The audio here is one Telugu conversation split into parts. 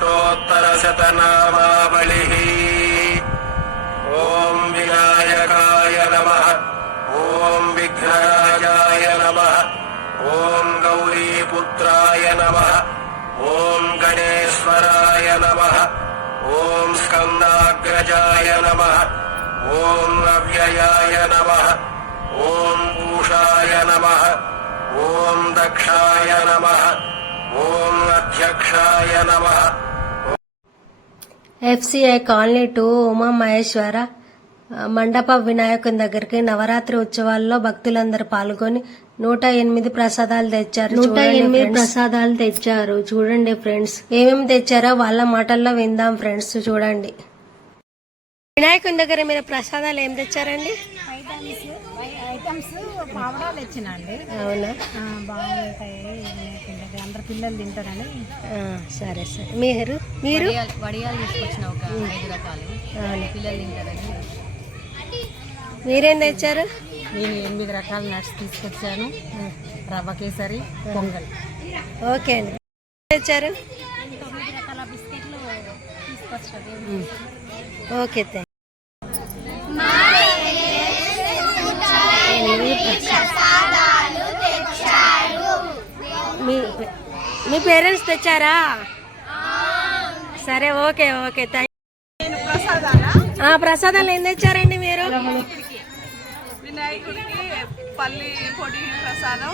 अष्टोत्तरशतनामावलिः ॐ विनायकाय नमः ॐ विघ्नराजाय नमः ॐ गौरीपुत्राय नमः ॐ गणेश्वराय नमः ॐ स्कन्दाग्रजाय नमः ॐ अव्ययाय नमः ॐ पूषाय नमः ॐ दक्षाय नमः ॐ अध्यक्षाय नमः FCI colony to Uma Maheshwara మండప వినాయకుని దగ్గరికి నవరాత్రి ఉత్సవాల్లో భక్తులందరూ పాల్గొని నూట ఎనిమిది ప్రసాదాలు తెచ్చారు. నూట ఎనిమిది ప్రసాదాలు తెచ్చారు. చూడండి ఫ్రెండ్స్ ఏమేమి తెచ్చారో వాళ్ళ మాటల్లో విందాం ఫ్రెండ్స్ చూడండి. వినాయకుని దగ్గర మీరు ప్రసాదాలు ఏం తెచ్చారండి? ఐటమ్స్ పావడాలు ఇచ్చినండి అవునా? ఆ, బాగుంటాయి. అందరు పిల్లలు తింటారని. సరే సరే. మీరు మీరు? వడియాలు తీసుకొచ్చిన ఒక ఐదు రకాలు. అవును. పిల్లలు తింటారని. మీరేం తెచ్చారు? నేను ఎనిమిది రకాల నట్స్ తీసుకొచ్చాను. రవ్వ కేసరి పొంగల్. ఓకే అండి. తెచ్చారు? తొమ్మిది రకాల బిస్కెట్లు తీసుకొచ్చాను ఓకే థ్యాంక్ మీ పేరెంట్స్ తెచ్చారా? సరే ఓకే ఓకే ప్రసాదాలు ఏం తెచ్చారండి మీరు? వినాయకుడికి పల్లి పొడి ప్రసాదం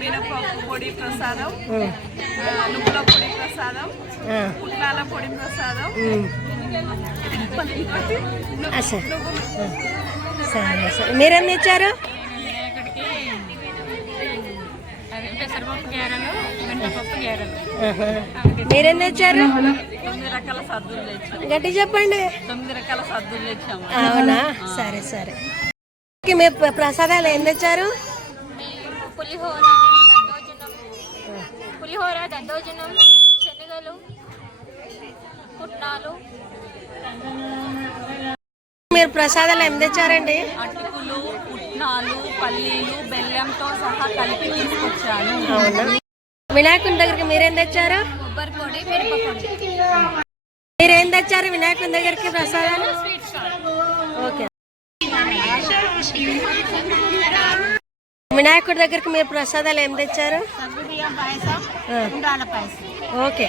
మినపప్పు పొడి ప్రసాదం నువ్వుల పొడి ప్రసాదం పుట్నాల పొడి ప్రసాదం. సరే సరే. మీరేం తెచ్చారు? పెసరపప్పు గ్యారెలు మినపప్పు. మీరేం తెచ్చారు? తొమ్మిది రకాల సద్దులు తెచ్చాము గట్టి చెప్పండి. తొమ్మిది రకాల సద్దులు తెచ్చాము అవునా? సరే సరే. మీ ప్ర- ప్రసాదాలు ఏం తెచ్చారు? పులిహోర పులిహోర దద్దోజనం శనగలు పుట్నాలు. మీరు ప్రసాదాలు ఏం తెచ్చారండి? పుట్నాలు పల్లీలు బెల్లంతో సహా కలిపి తీసుకొచ్చాను. వినాయకుని దగ్గరికి మీరేం తెచ్చారు? కొబ్బరి పొడి మిరపపొడి మీరేం తెచ్చారు వినాయకుని దగ్గరికి ప్రసాదాలు? ఓకే. వినాయకుడి దగ్గరికి మీరు ప్రసాదాలు ఏం తెచ్చారు? ఓకే.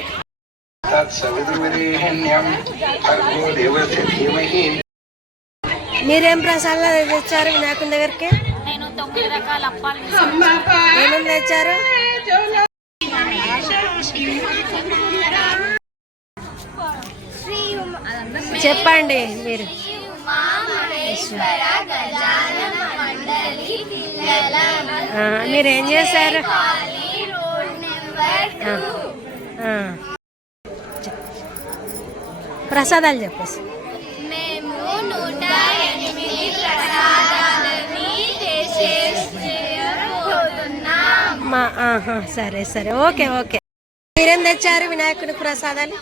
మీరేం ప్రసాదాలు తెచ్చారు వినాయకుని దగ్గరికి? నేను తొమ్మిది రకాల అప్పాలు ఏమేమి తెచ్చారు? చెప్పండి మీరు. మీరేం చేశారు? ఆ. చెప్. ప్రసాదాలు చెప్పేసి. సరే సరే. Okay okay. మీరేం తెచ్చారు వినాయకుడి ప్రసాదాలు?